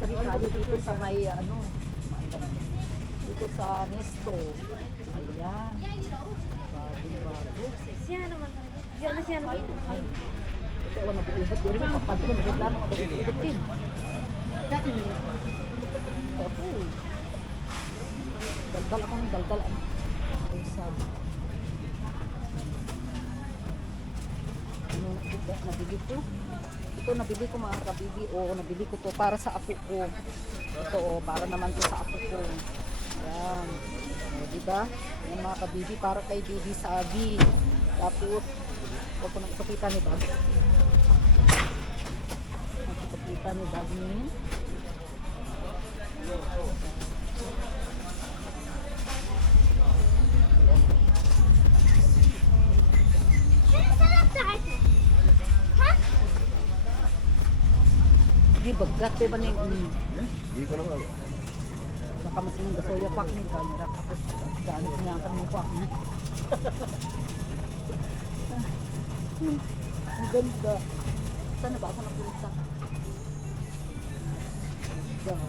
grocery tayo dito sa may dito sa Nesto. Ayan. Bago. Siya naman. Diyan na siya naman. Ito wala nabubuhat dito. Kapag ko naglalang ako dito din. Dati niyo. Okay. Daldal ako ng daldal. Ay sabi. Ano nabili ko? Ito nabili ko mga kabibi. Oo, nabili ko to para sa apo ko. Ito para naman to sa apo ko. Ayan. O, diba? Ayan mga kabibi, para kay Bibi Sabi. Tapos, huwag ko nang ipakita ni Bag. Ipakita ni Bag ni. Di bagat ba ni Hindi ko naman. baka mas yung gasolya pak ni camera tapos ganit niya ang mukha niya. Ang ganda. Saan na ba ako napunta? Ganda.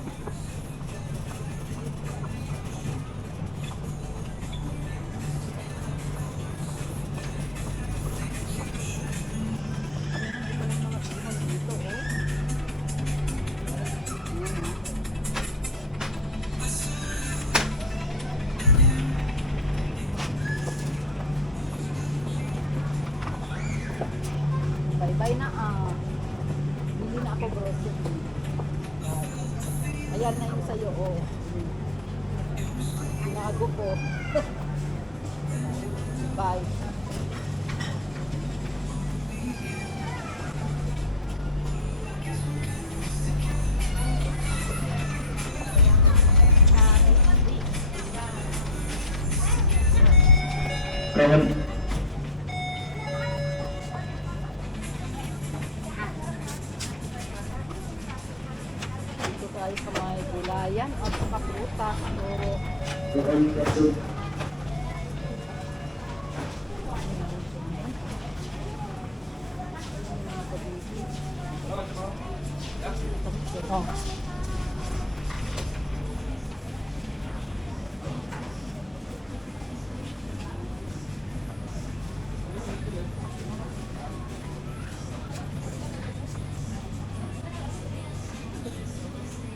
Bye-bye na bili na ako grocery. Ayan na yung sa'yo, Binago ko. Bye. Dito tayo sa mga gulayan at saka prutas. Oh.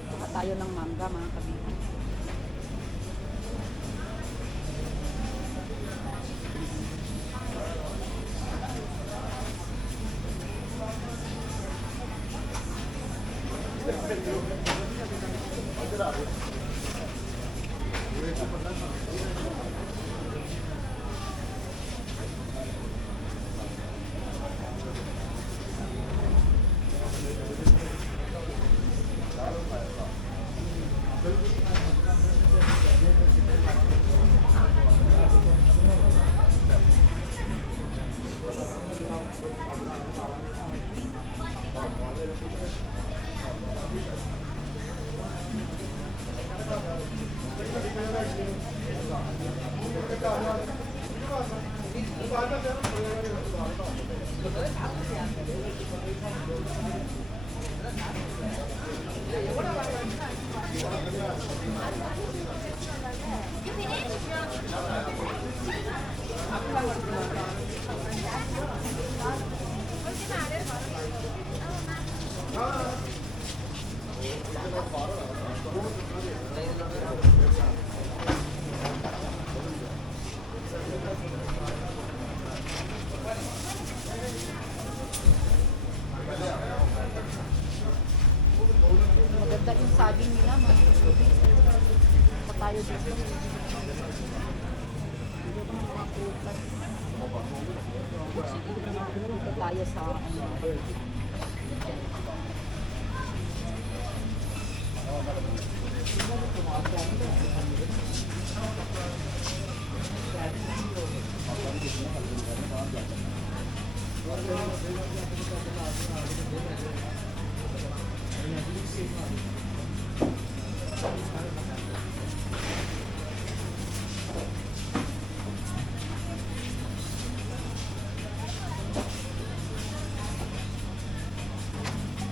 Saka tayo ng mangga mga kabili. Maganda yung saging nila, mga kapatid. Pa tayo dito. Dito ko ng mga prutas. Dito tayo sa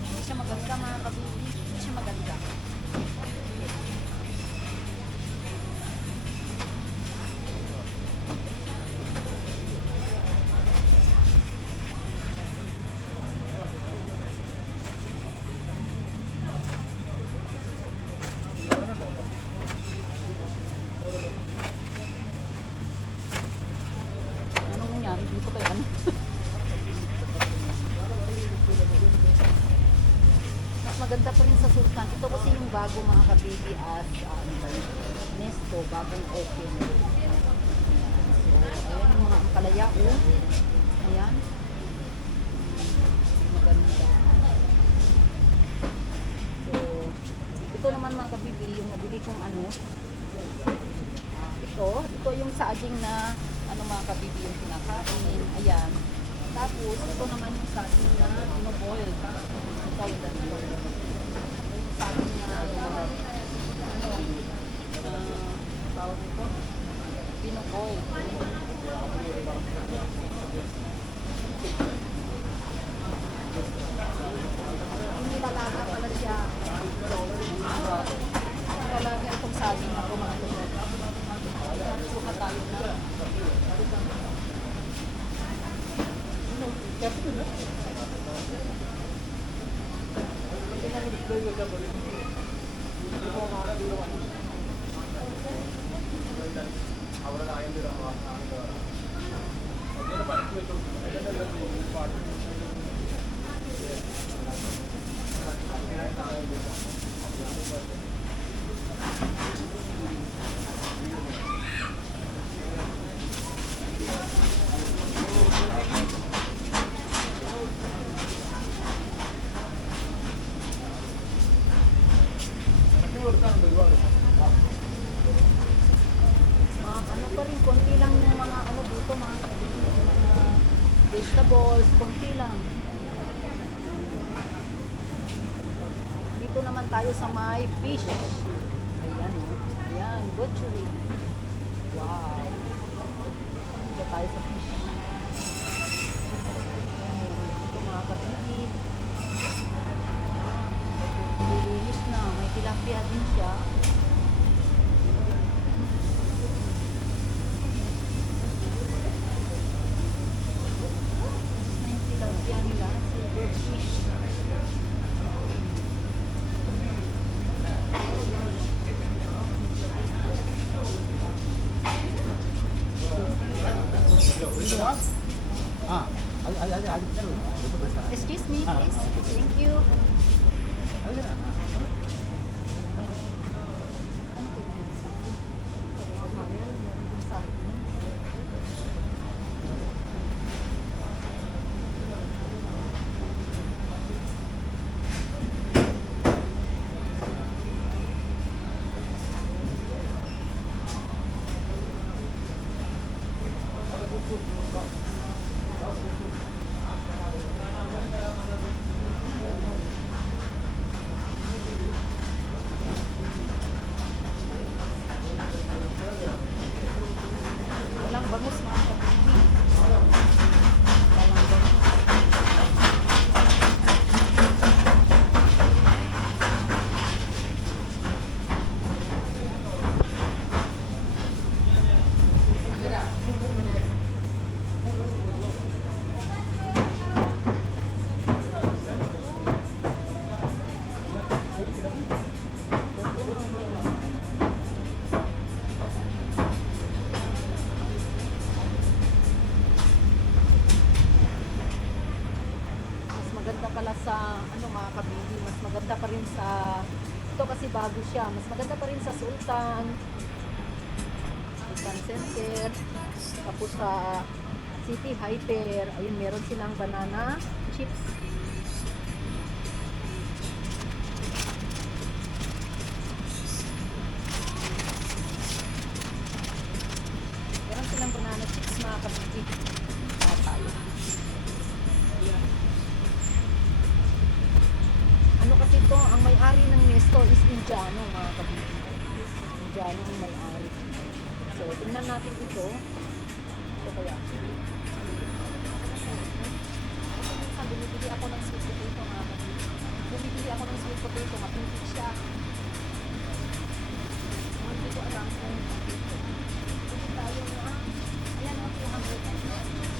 Hindi siya maganda mga kabili. Hindi siya maganda. mas maganda pa rin sa Sultan. Ito kasi yung bago mga kabibi as ano ba yun? Nesto, bagong open. Ayan. So, ayan yung mga ampalaya. Oh. Ayan. Maganda. So, ito naman mga kabibi, yung nabili kong ano. Ito yung saging na ano mga kabibi yung pinakain. Ayan. Tapos, ito naman yung saging na pinoboil. Ito yung saging na tawag ito, pinoboil. Hindi lalaga pala siya. Lalaga itong saging na ito mga kabibi. Suka tayo na. Ano pa rin, konti lang yung mga ano dito, mga vegetables, konti lang. Dito naman tayo sa may fish. Ayan, oh. Ayan, butchery. Wow. Dito tayo sa fish. Ito mga kapitid. Lilinis na, may tilapia din siya. May tilapia nila, silver fish. Excuse me, please. Thank you. Walang bangus mga kapatid. Walang bangus. Mas maganda pala sa ano mga kabibi, mas maganda pa rin sa ito kasi bago siya, mas maganda pa rin sa Sultan Center, tapos sa City Hyper. Ayun, meron silang banana chips. Meron silang banana chips mga kabibi. Tayo. Ano kasi ito, ang may-ari ng Nesto is Indiano mga kabibi. Indiano ang may-ari. So, tingnan natin ito. Ito kaya. Minsan bumibili ako ng sweet potato mga kabibi. Bumibili ako ng sweet potato, mapintik siya. Hindi ko alam kung hindi tayo na. Ayan ang 200.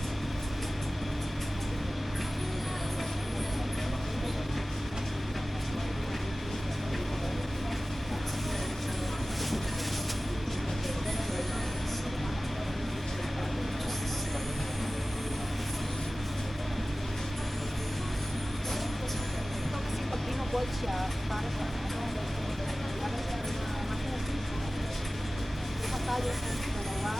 Ito kasi pag binoboil siya para sa para sa makuha. Isa tayo sa dalawa.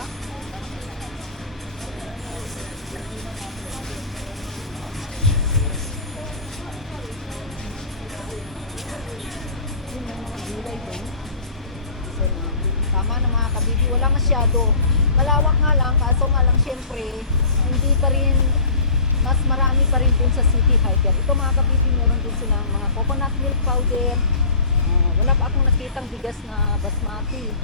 Yun yung mga gulay din. So, tama na mga kabibi, wala masyado. Malawak nga lang, kaso nga lang syempre, hindi pa rin, mas marami pa rin dun sa City Hyper. Ito mga kabibi, meron din silang mga coconut milk powder. Wala pa akong nakitang bigas na basmati.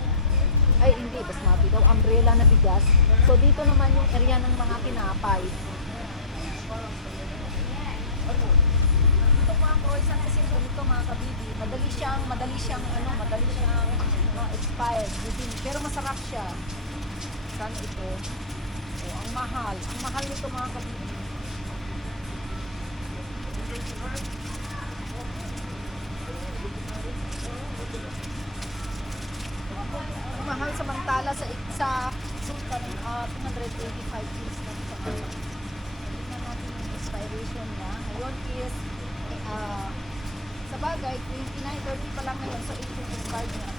Ay, hindi, basmati daw, umbrella na bigas. So, dito naman yung area ng mga tinapay. Ito mga croissant kasi ganito mga kabibi, madali siyang expired. Pero masarap siya. Saan ito? Oh, ang mahal nito mga kabibi. Ang mahal samantala sa Sultan 225 piece na ito. Tingnan natin yung expiration niya. Ngayon is sa bagay 29.30 pa lang ngayon, so 8 to expired niya.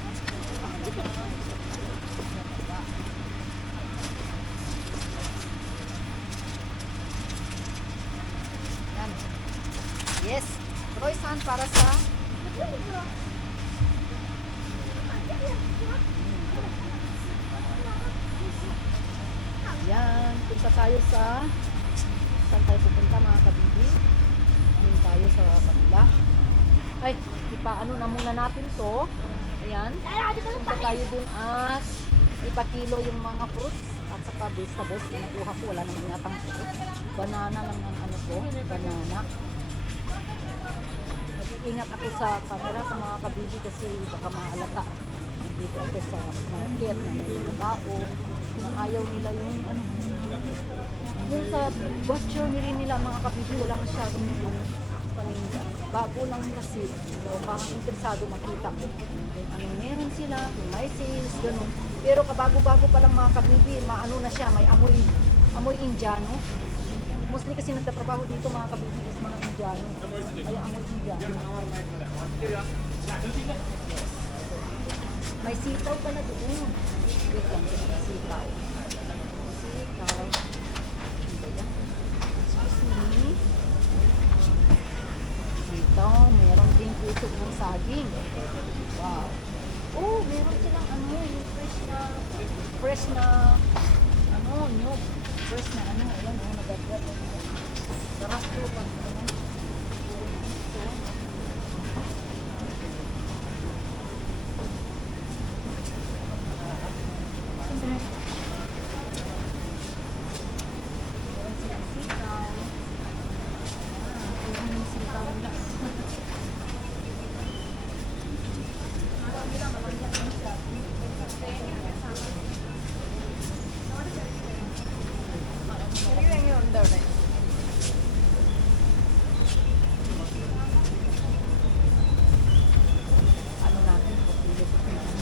Yan. Yes, croissant para sa yan, punta tayo sa saan tayo pupunta mga kabibi? Doon tayo sa kabila. Ay, ipaano na muna natin to. Ayan. Punta tayo dun at ipakilo yung mga fruits at saka vegetables na nakuha ko. Wala naman yatang fruits. Banana lang ang ano ko. Banana. Mag-iingat ako sa camera sa mga kabibi kasi baka maalata. Dito ako sa market na may mga tao. Ayaw nila yung ano. Yung sa butcher nila mga kabibi, wala masyadong paninda. Bago lang kasi, so, parang interesado makita ko. Ano meron sila, may sales, gano'n. Pero kabago-bago pa lang mga kabibi, maano na siya, may amoy Indiano. Mostly kasi nagtatrabaho dito mga kabibi is mga Indiano. Kaya amoy Indiano. May sitaw pala doon. Wait lang, may sitaw. Sitaw. Excuse me. Ito, meron din puso ng saging. Wow. Oh, meron silang ano, yung fresh na, ano, nyug. Fresh na ano, ayan, oh, nagagad. Sarap po pag, ano. Meron silang sitaw. Yung sitaw nila. Ano natin, pupili ko kung ano.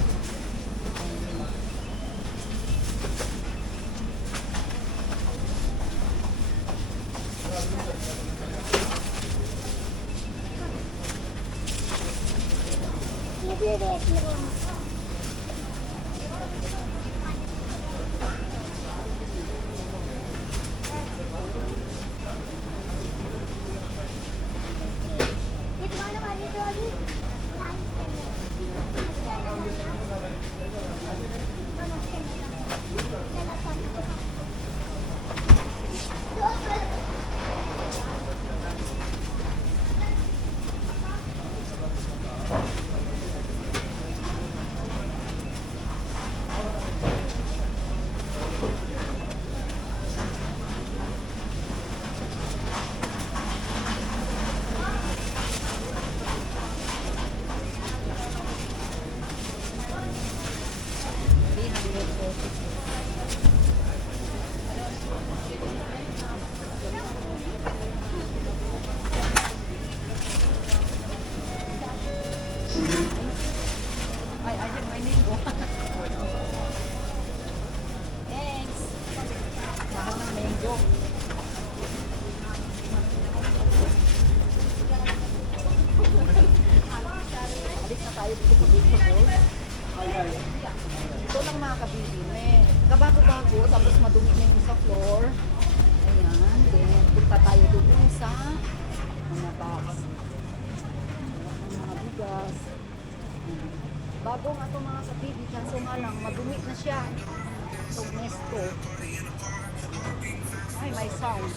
Ay, I have my name. Thanks. Mahal ng mango. Bago nga ito mga kabibi, kaso nga lang, madumi na siya. So, nesto. Ay, may sound.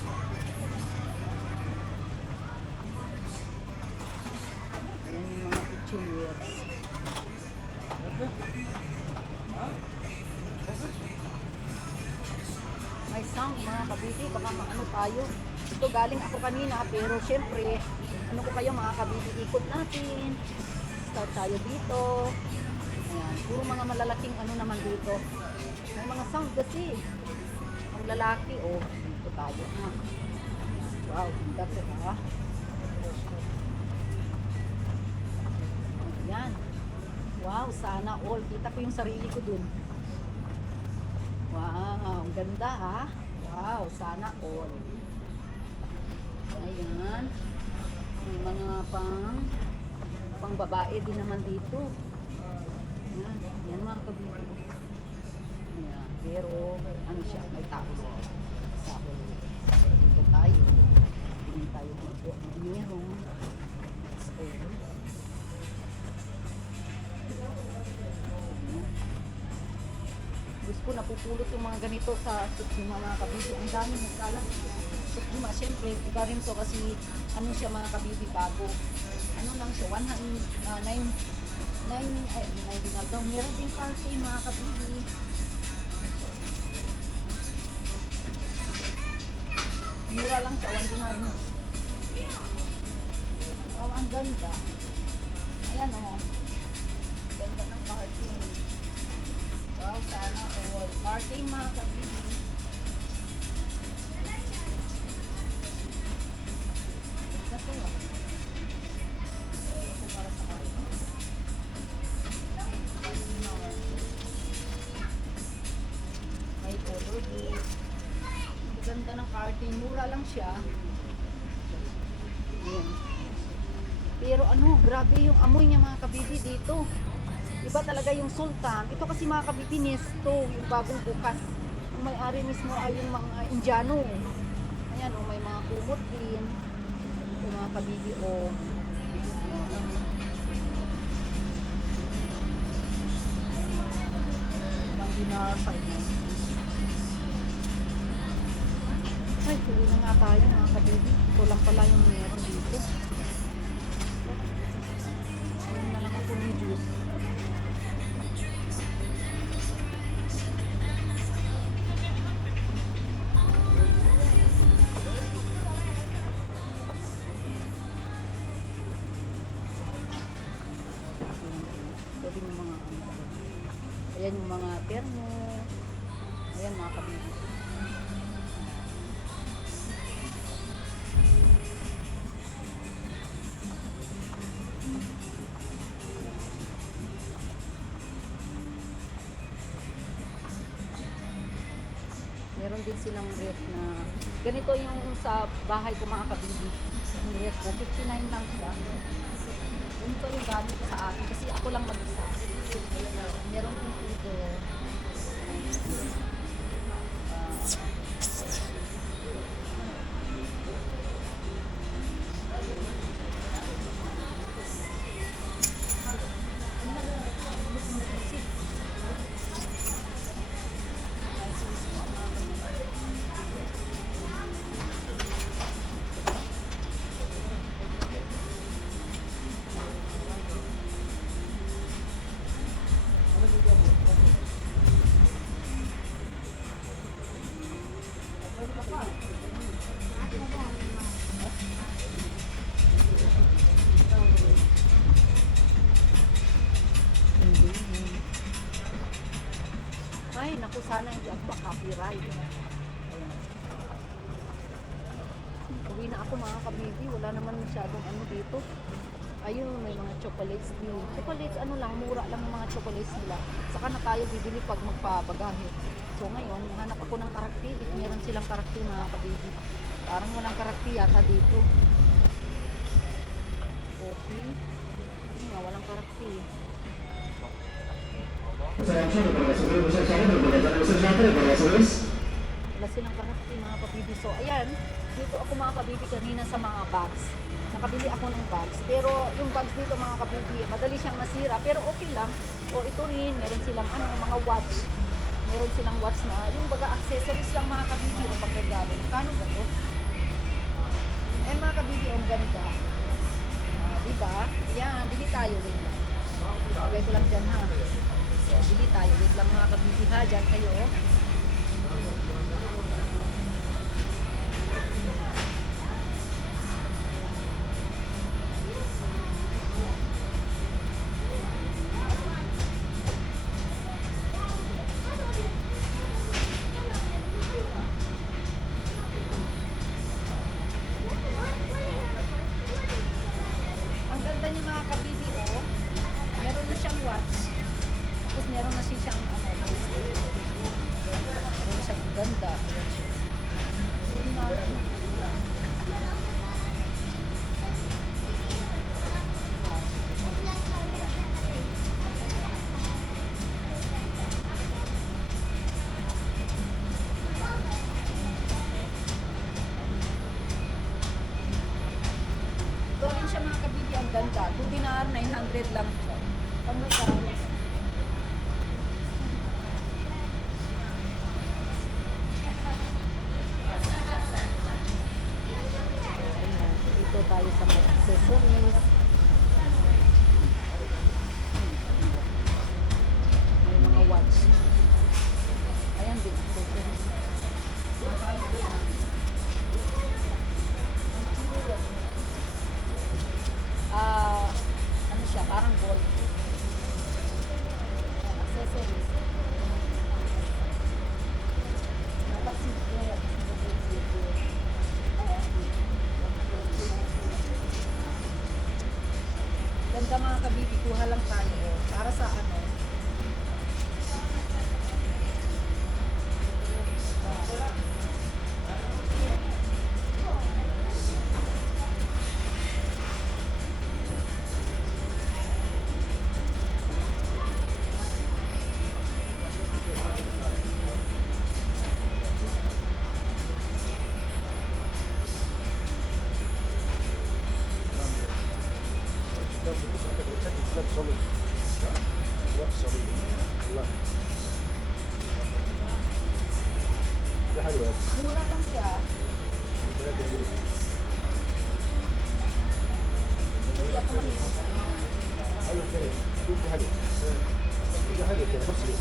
Ayan yung mga kitchenwares. May sound mga kabibi, baka maano tayo. Ito galing ako kanina, pero syempre, ano ko kayo mga kabibi, ikot natin. Start tayo dito. Ayan, puro mga malalaking ano naman dito. May mga sound kasi. Ang lalaki, oh, dito tayo. Wow, ganda po ha. Ayan. Wow, sana all. Kita ko yung sarili ko dun. Wow, ang ganda ha. Wow, sana all. Ayan. May mga pang babae din naman dito. Ayan, yan mga kabibi. Ayan, pero ano siya, may tao siya. Sahol. Dito tayo. Tingin tayo kung merong. So, gusto ko napupulot yung mga ganito sa sukima mga kabibi. Ang dami nagkalat. Sukima, syempre, iba rin to kasi ano siya mga kabibi bago. Ano lang siya, 9 dinal daw. Meron din party mga kabibi. Mura lang siya, 1 dinar. Oh, ang ganda. Ayan o. Ganda ng party. Wow, sana all. Party mga kabibi. Ito to ah. Ito para sa party. May color blue. Ganda ng curtain. Mura lang siya. Ayan. Pero ano, grabe yung amoy niya mga kabibi dito. Iba talaga yung sultan. Ito kasi mga kabibi, nesto, yung bagong bukas. Yung may-ari mismo ay yung mga Indiano. Ayan, oh, may mga kumot din. Yung mga kabibi, oh. Ibang dinar, 5. Ay, tuloy na nga tayo mga kabibi. Ito lang pala yung meron dito. Ayun na lang ako ng juice. Pwede yung mga ano. Ayan yung mga termo. Ayan mga kabibi. Meron din silang ref na ganito yung sa bahay ko mga kabibi. Yung ref ko, 59 lang siya. Ganito yung gamit ko sa akin kasi ako lang mag-isa. Meron din dito. Ay, naku, sana hindi ako makapiright. Ayan. Uwi na ako mga kabibi. Wala naman masyadong ano dito. Ayun, may mga chocolates din. Chocolates, ano lang, mura lang yung mga chocolates nila. Saka na tayo bibili pag magpabagahe. So ngayon, hanap ako ng karakti. Meron silang karakti mga kabibi. Parang walang karakti yata dito. Coffee. Ayun nga, walang karakti. Saya option berbahasa Inggris, bisa saya berbahasa Inggris, bisa saya berbahasa Inggris. Alas kasi ng kalaki mga kabibi. So, ayan, dito ako mga kabibi kanina sa mga bags. Nakabili ako ng bags. Pero yung bags dito mga kabibi, madali siyang masira. Pero okay lang. O ito rin, meron silang mga watch. Meron silang watch na, yung baga accessories lang mga kabibi o pagkagano. Kano ba ito? Ayan mga kabibi, ang ganda. Diba? Ayan, bili tayo rin. Wait lang dyan ha. So, bili tayo. Wait lang mga kabibi ha. Dyan kayo. Ang ganda niya mga kabibi oh. Meron na siyang watch. Tapos meron na siyang bracelet. Meron na siyang ganda. Ayan siya. Yun na. Ito rin siya mga kabibi, ang ganda. 2 dinar, 900 lang siya. Pangmagkano. Dito tayo sa mga accessories. May mga watch. Ayan din accessories. Ano siya, parang gold. Accessories. Ganda mga kabibi, kuha lang tayo. Para sa ano? It's not solid. Not solid. لا. ده حلو يا أخي. Mura lang siya. ثلاثة جنيه. Hindi ako mahilig. حلو كده. شوف ده حلو. ده حلو كده بص ليه.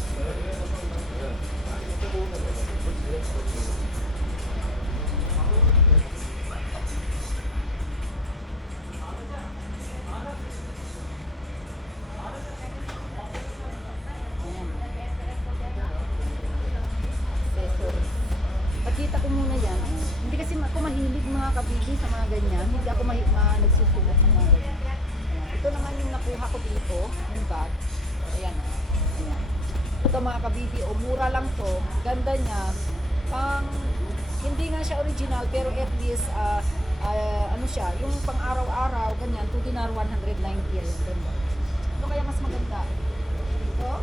Accessories. Pakita ko muna yan. Hindi kasi ako mahilig mga kabibi sa mga ganyan. Hindi ako nagsusulat ng mga ganyan. Ayan. Ito naman yung nakuha ko dito, yung bag. Ayan. Ayan. Ito mga kabibi, o mura lang to. Ganda niya. Hindi nga siya original, pero at least, ano siya, yung pang araw-araw, ganyan, 2 dinar 190 yan. Ganda. Ano kaya mas maganda? Ito?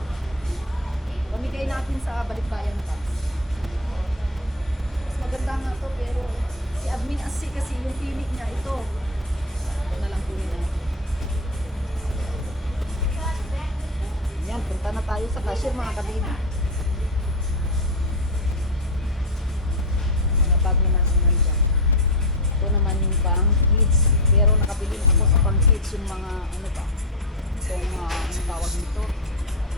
Pamigay natin sa Balikbayan Tax. Mas maganda nga to, pero si Admin Asi kasi yung pili niya ito. Ito na lang kunin natin. Yan, punta na tayo sa cashier mga kabibi. Mga bag naman ang nandyan. Ito naman yung pang kids. Pero nakabili ako sa pang kids yung mga ano ba. Itong ano tawag nito.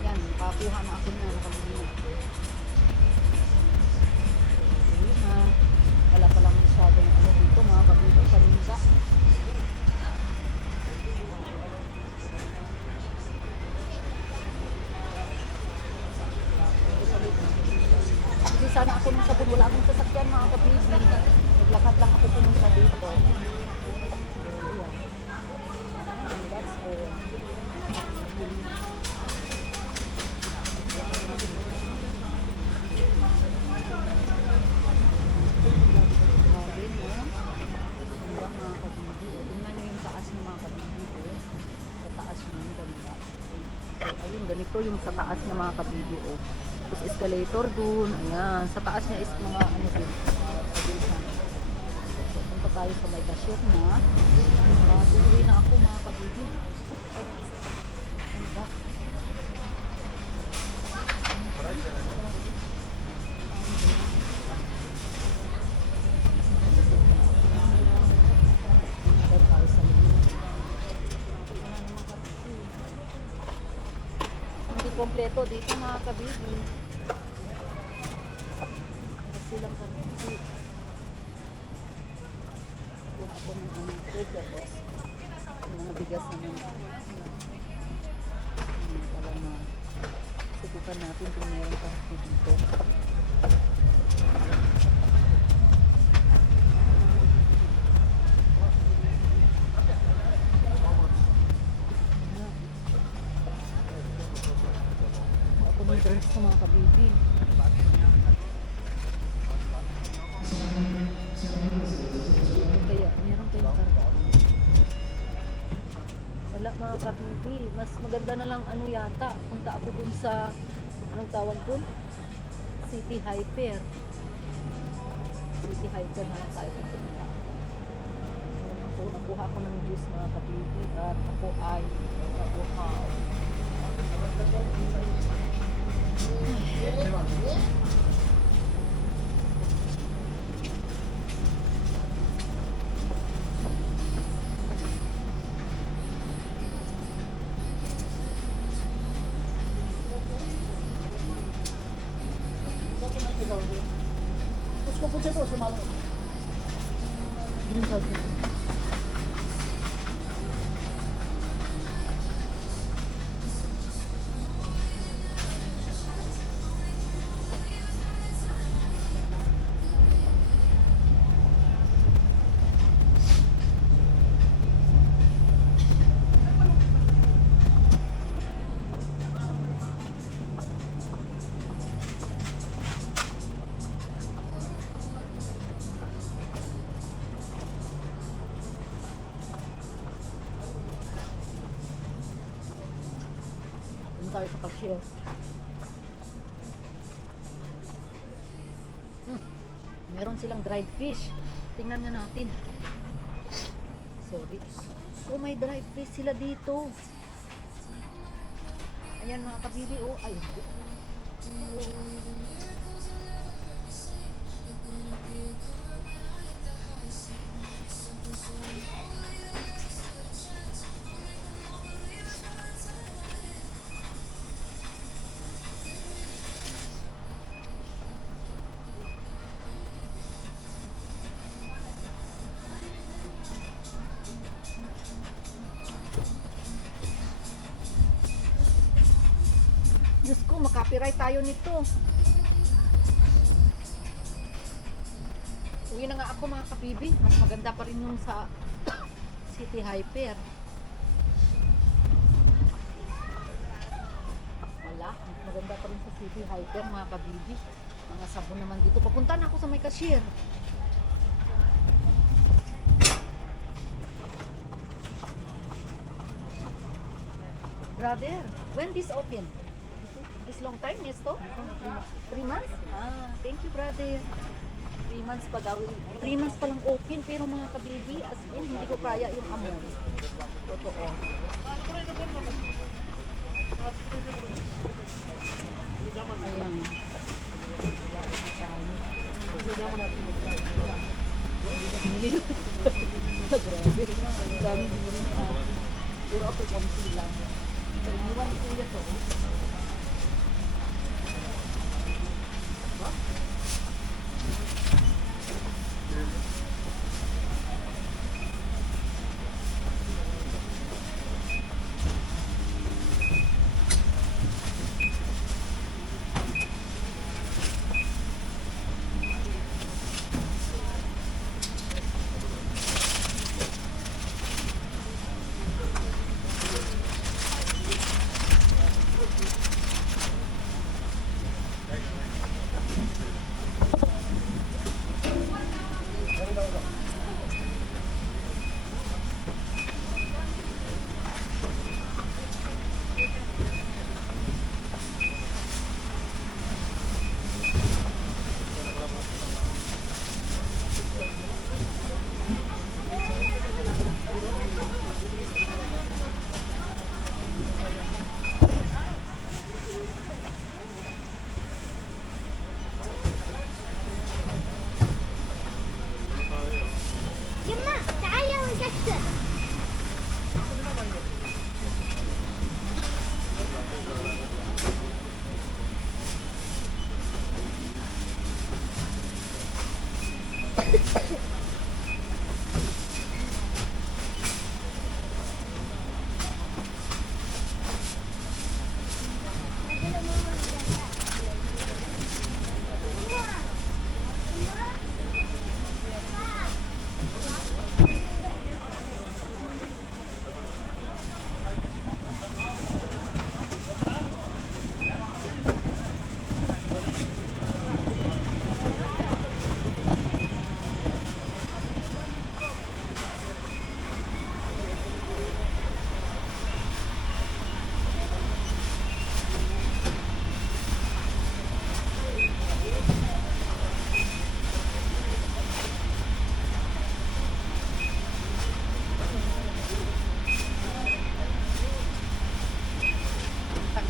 Yan, pakuha na ako niya. Nakabili na. Ayun na. Wala palang masyadong ano dito mga kabibi. Paninsa. Hindi sana ako nung sabon. Wala akong sasakyan mga kabibi. Naglakad lang ako pumunta dito. Ayan. That's all. Grabe, no? Ganda mga kabibi. O, tingnan nyo yung taas ng mga kabibi. Sa taas yun, ganda. So, ayun, ganito yung sa taas ng mga kabibi. O. Tapos escalator dun. Ayan. Sa taas niya is mga ano din. So, punta tayo sa may cashier na. Tuloy na ako mga kabibi. Ano ba? Punta tayo sa loob. Hindi kompleto dito mga kabibi. Kasi lang kami. Kung ako ng ano, tapos yung mga bigas naman. Pala na subukan natin kung meron pa dito. Ako ng dress sa mga kabibi. Kaya, meron kayong karton. Wala mga kabibi. Mas maganda na lang ano yata. Punta ako dun sa, anong tawag dun? City Hyper. City Hyper na lang tayo pupunta. Ako, nakuha ko ng juice mga kabibi. At ako ay nakuhaw. उसको पूछे तो उसे मालूम green card Tayo sa cashier. Meron silang dried fish. Tingnan nga natin. Sorry. Oh, may dried fish sila dito. Ayan mga kabibi. Oh, ay. Diyos ko, makapiright tayo nito. Uwi na nga ako mga kabibi. Mas maganda pa rin yung sa City Hyper. Wala. Mas maganda pa rin sa City Hyper mga kabibi. Mga sabon naman dito. Papunta na ako sa may cashier. Brother, when this open? This long time, yes to? 3 months? Ah, thank you, brother. 3 months pa daw. 3 months pa lang open, pero mga kabibi, as in, hindi ko kaya yung amoy. Totoo. Ayan. Grabe. Ang dami din rin. Puro ako konti lang. So, iniwan ko kuya to.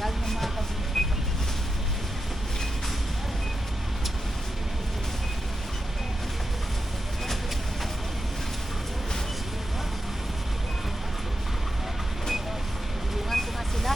Tagal ng mga kabibi. Tulungan ko nga sila.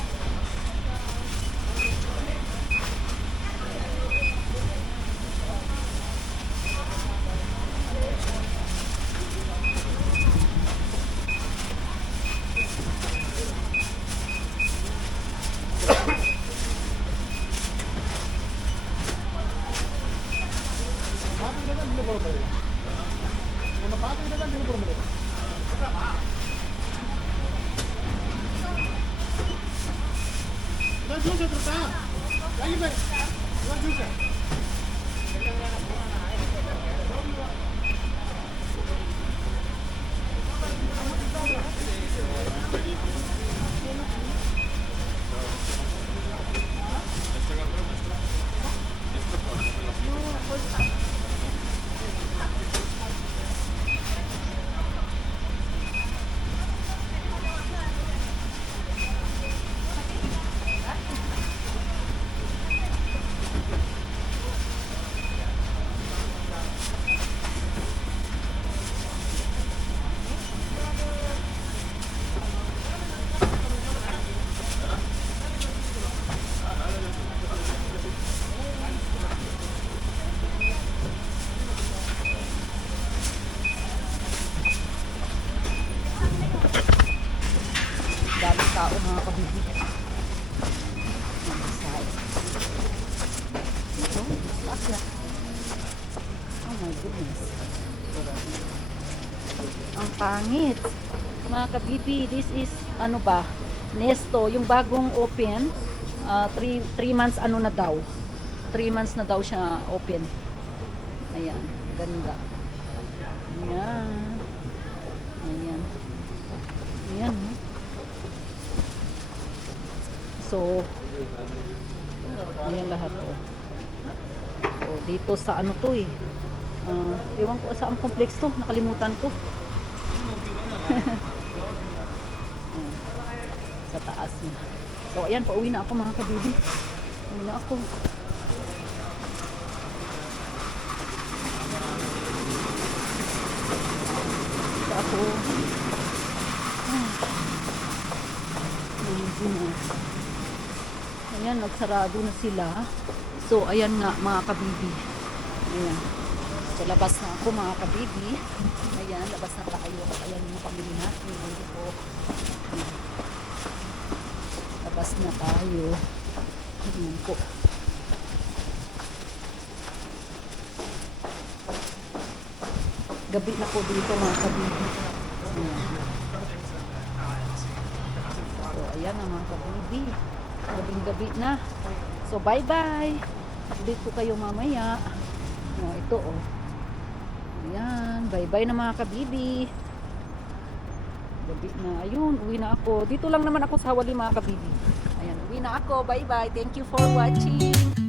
Daming tao mga kabibi. Ito, akya. Oh my goodness. Ang pangit. Mga kabibi, this is ano ba? Nesto, yung bagong open. 3 months ano na daw. 3 months na daw siya open. Ayan, ganda. Ayan. Ayan. Ayan. So, ayan lahat to. So, dito sa ano to eh. Ewan ko saan complex to. Nakalimutan ko. Ayan. Sa taas na. So, ayan. Pauwi na ako mga kabibi. Pauwi na ako. Sa ako. Ayan, nagsarado na sila. So, ayan nga mga kabibi. Ayan. So, labas na ako mga kabibi. Ayan, labas na tayo. Ayan yung pamili natin. Dito. Labas na tayo. Ayan po. Gabi na po dito mga kabibi. Ayan. So, ayan ang mga kabibi. Gabing-gabi na. So, bye-bye. Update ko kayo mamaya. Ito, oh. Ayan. Bye-bye na mga kabibi. Gabi na. Ayun, uwi na ako. Dito lang naman ako sa Hawali mga kabibi. Ayan, uwi na ako. Bye-bye. Thank you for watching.